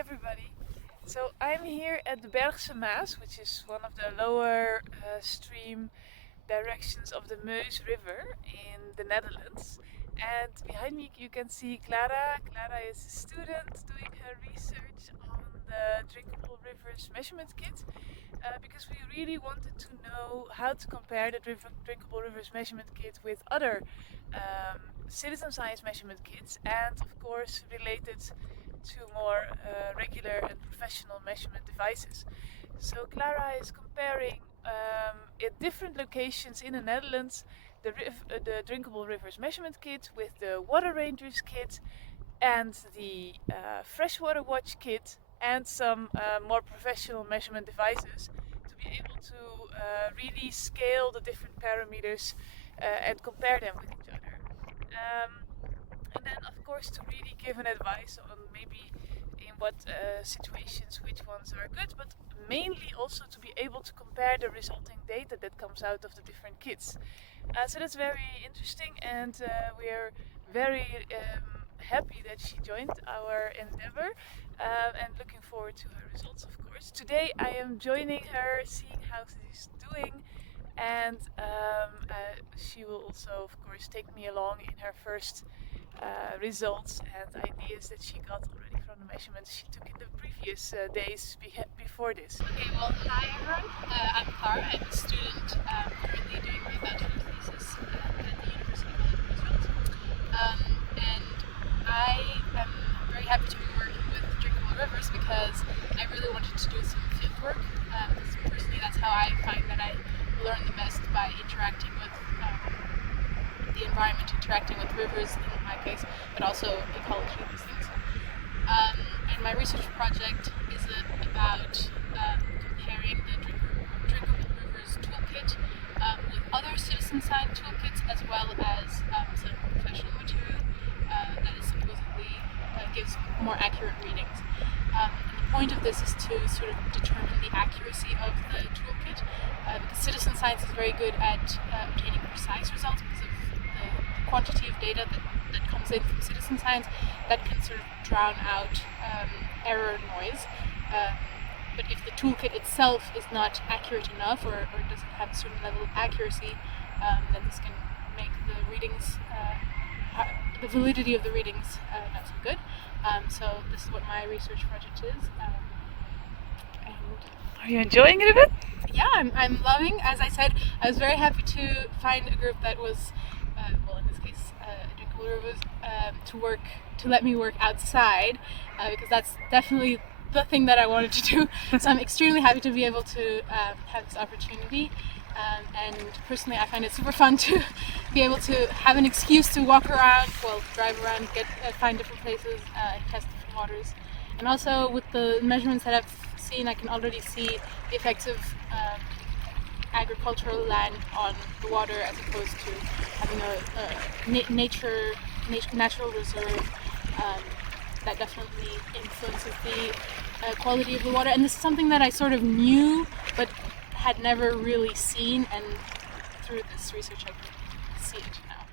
everybody. So I'm here at the Bergse Maas, which is one of the lower stream directions of the Meuse River in the Netherlands. And behind me you can see Clara. Clara is a student doing her research on the Drinkable Rivers measurement kit because we really wanted to know how to compare the Drinkable Rivers measurement kit with other citizen science measurement kits and of course related to more regular and professional measurement devices. So Clara is comparing at different locations in the Netherlands the Drinkable Rivers measurement kit with the Water Rangers kit and the FreshWater watch kit and some more professional measurement devices to be able to really scale the different parameters and compare them with each other. And then of course to really give an advice on maybe in what situations which ones are good, but mainly also to be able to compare the resulting data that comes out of the different kits. So that's very interesting, and we are very happy that she joined our endeavor and looking forward to her results, of course. Today I am joining her, seeing how she's doing, and she will also, of course, take me along in her first results and ideas that she got already from the measurements she took in the previous days before this. Okay, well, hi everyone. I'm Clara. I'm a student currently doing my bachelor thesis at the University College Roosevelt. And I am very happy to be working with Drinkable Rivers because I really wanted to do some field work. Because personally, that's how I find that I learn the best by interacting with the environment, interacting with rivers in my case, but also ecology, these things. And my research project is about comparing the Drinkable Rivers toolkit with other citizen science toolkits, as well as some professional material that is supposedly gives more accurate readings. And the point of this is to sort of determine the accuracy of the toolkit, because citizen science is very good at obtaining precise results because of the quantity of data that comes in from citizen science that can sort of drown out error noise. But if the toolkit itself is not accurate enough or doesn't have a certain level of accuracy, then this can make the readings, the validity of the readings not so good. So this is what my research project is. And are you enjoying it a bit? Yeah, I'm loving. As I said, I was very happy to find a group that was, well, in this case, Drinkable Rivers, to let me work outside, because that's definitely the thing that I wanted to do. So I'm extremely happy to be able to have this opportunity. And personally, I find it super fun to be able to have an excuse to walk around, well, drive around, find different places, test different waters. And also with the measurements that I've seen, I can already see the effects of agricultural land on the water as opposed to having a natural reserve that definitely influences the quality of the water. And this is something that I sort of knew but had never really seen, and through this research I can see it now.